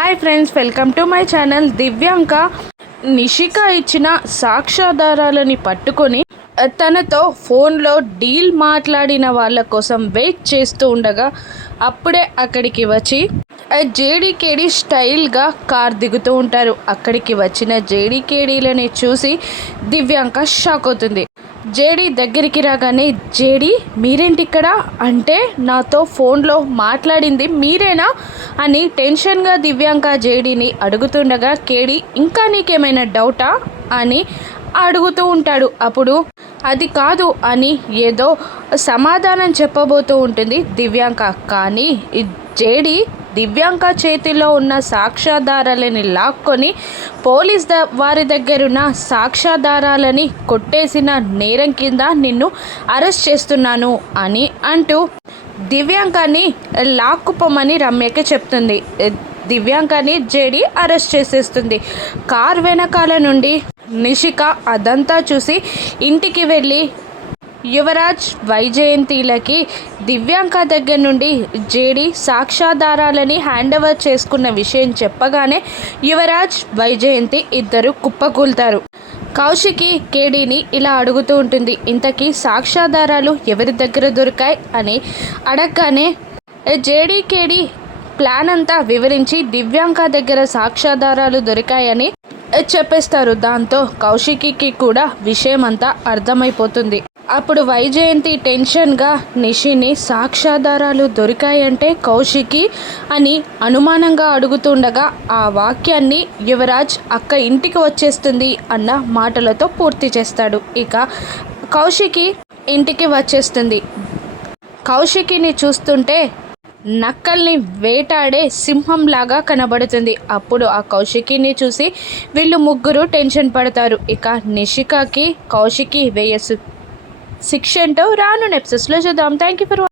Hi friends welcome to my channel. Divyanka Nishika ఇచ్చిన సాక్ష్యాధారాలని పట్టుకొని తనతో ఫోన్లో డీల్ మాట్లాడిన వాళ్ళ కోసం వెయిట్ చేస్తూ ఉండగా అప్పుడే అక్కడికి వచ్చి జేడికేడి జేడీకేడి స్టైల్గా కార్ దిగుతూ ఉంటారు. అక్కడికి వచ్చిన జేడీకేడీలని చూసి దివ్యాంక షాక్ అవుతుంది. జేడీ దగ్గరికి రాగానే జేడీ మీరేంటి ఇక్కడ అంటే నాతో ఫోన్లో మాట్లాడింది మీరేనా? అని టెన్షన్గా దివ్యాంక జేడీని అడుగుతుండగా కేడి ఇంకా నీకేమైనా డౌటా? అని అడుగుతూ ఉంటాడు. అప్పుడు అది కాదు అని ఏదో సమాధానం చెప్పబోతూ ఉంటుంది దివ్యాంక. కానీ ఈ జేడి దివ్యాంక చేతిలో ఉన్న సాక్ష్యాధారాలని లాక్కొని పోలీస్ ద వారి దగ్గరున్న సాక్ష్యాధారాలని కొట్టేసిన నేరం కింద నిన్ను అరెస్ట్ చేస్తున్నాను అని అంటూ దివ్యాంకాన్ని లాక్కుపోమని రమ్యకి చెప్తుంది. దివ్యాంకాని జేడి అరెస్ట్ చేసేస్తుంది. కార్ వెనకాల నుండి నిషిక అదంతా చూసి ఇంటికి వెళ్ళి యువరాజ్ వైజయంతిలకి దివ్యాంక దగ్గర నుండి జేడి సాక్ష్యాధారాలని హ్యాండ్ ఓవర్ చేసుకున్న విషయం చెప్పగానే యువరాజ్ వైజయంతి ఇద్దరు కుప్పకూలుతారు. కౌశికి కేడీని ఇలా అడుగుతూ ఉంటుంది ఇంతకీ సాక్ష్యాధారాలు ఎవరి దగ్గర దొరికాయి? అని అడగగానే జేడీ కేడీ ప్లాన్ అంతా వివరించి దివ్యాంక దగ్గర సాక్ష్యాధారాలు దొరికాయని చెప్పేస్తారు. దాంతో కౌశికి కూడా విషయం అంతా అర్థమైపోతుంది. అప్పుడు వైజయంతి టెన్షన్గా నిషిని సాక్ష్యాధారాలు దొరికాయంటే కౌశికి అని అనుమానంగా అడుగుతుండగా ఆ వాక్యాన్ని యువరాజ్ అక్క ఇంటికి వచ్చేస్తుంది అన్న మాటలతో పూర్తి చేస్తాడు. ఇక కౌశికి ఇంటికి వచ్చేస్తుంది. కౌశికిని చూస్తుంటే నక్కల్ని వేటాడే సింహంలాగా కనబడుతుంది. అప్పుడు ఆ కౌశికిని చూసి వీళ్ళు ముగ్గురు టెన్షన్ పడతారు. ఇక నిషికాకి కౌశికి వేయసు శిక్ష ఏంటో రాను నెప్సెస్లో చూద్దాం. Thank you for